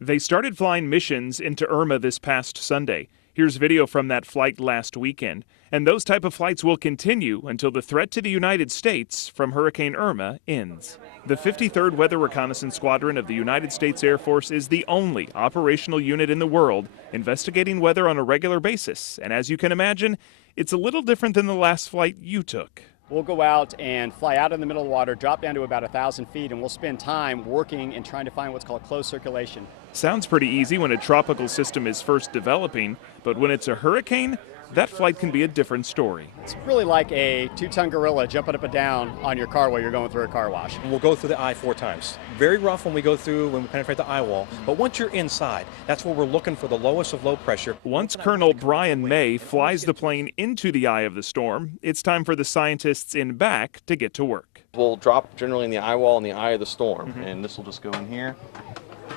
They started flying missions into Irma this past Sunday. Here's video from that flight last weekend. And those type of flights will continue until the threat to the United States from Hurricane Irma ends. The 53rd Weather Reconnaissance Squadron of the United States Air Force is the only operational unit in the world investigating weather on a regular basis. And as you can imagine, it's a little different than the last flight you took. We'll go out and fly out in the middle of the water, drop down to about 1,000 feet, and we'll spend time working and trying to find what's called closed circulation. Sounds pretty easy when a tropical system is first developing, but when it's a hurricane, that flight can be a different story. It's really like a 2-ton gorilla jumping up and down on your car while you're going through a car wash. We'll go through the eye 4 times. Very rough when we go through, when we penetrate the eye wall. But once you're inside, that's where we're looking for the lowest of low pressure. Once Colonel Brian May flies the plane into the eye of the storm, it's time for the scientists in back to get to work. We'll drop generally in the eye wall in the eye of the storm, and this will just go in here.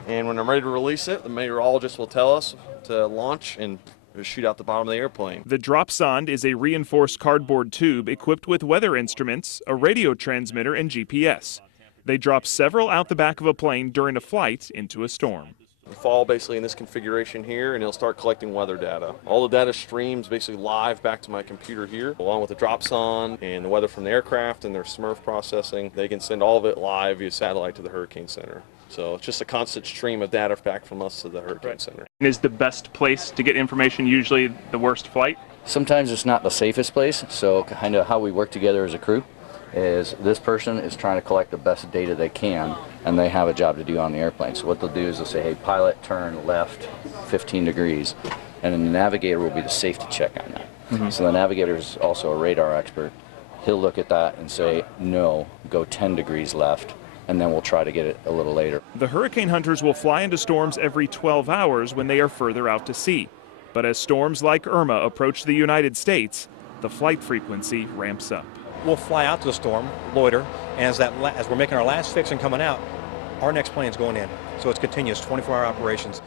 And when I'm ready to release it, the meteorologist will tell us to launch and shoot out the bottom of the airplane. The drop sonde is a reinforced cardboard tube equipped with weather instruments, a radio transmitter, and GPS. They drop several out the back of a plane during a flight into a storm. It'll fall basically in this configuration here, and it'll start collecting weather data. All the data streams basically live back to my computer here, along with the drop sonde and the weather from the aircraft and their Smurf processing. They can send all of it live via satellite to the Hurricane Center. So it's just a constant stream of data back from us to the Hurricane Center. Is the best place to get information usually the worst flight? Sometimes it's not the safest place, so kind of how we work together as a crew is this person is trying to collect the best data they can, and they have a job to do on the airplane. So what they'll do is they'll say, hey, pilot, turn left 15 degrees, and then the navigator will be the safety check on that. So the navigator is also a radar expert. He'll look at that and say, no, go 10 degrees left, and then we'll try to get it a little later. The hurricane hunters will fly into storms every 12 hours when they are further out to sea. But as storms like Irma approach the United States, the flight frequency ramps up. We'll fly out to the storm, loiter, and as we're making our last fix and coming out, our next plane's going in. So it's continuous 24-hour operations.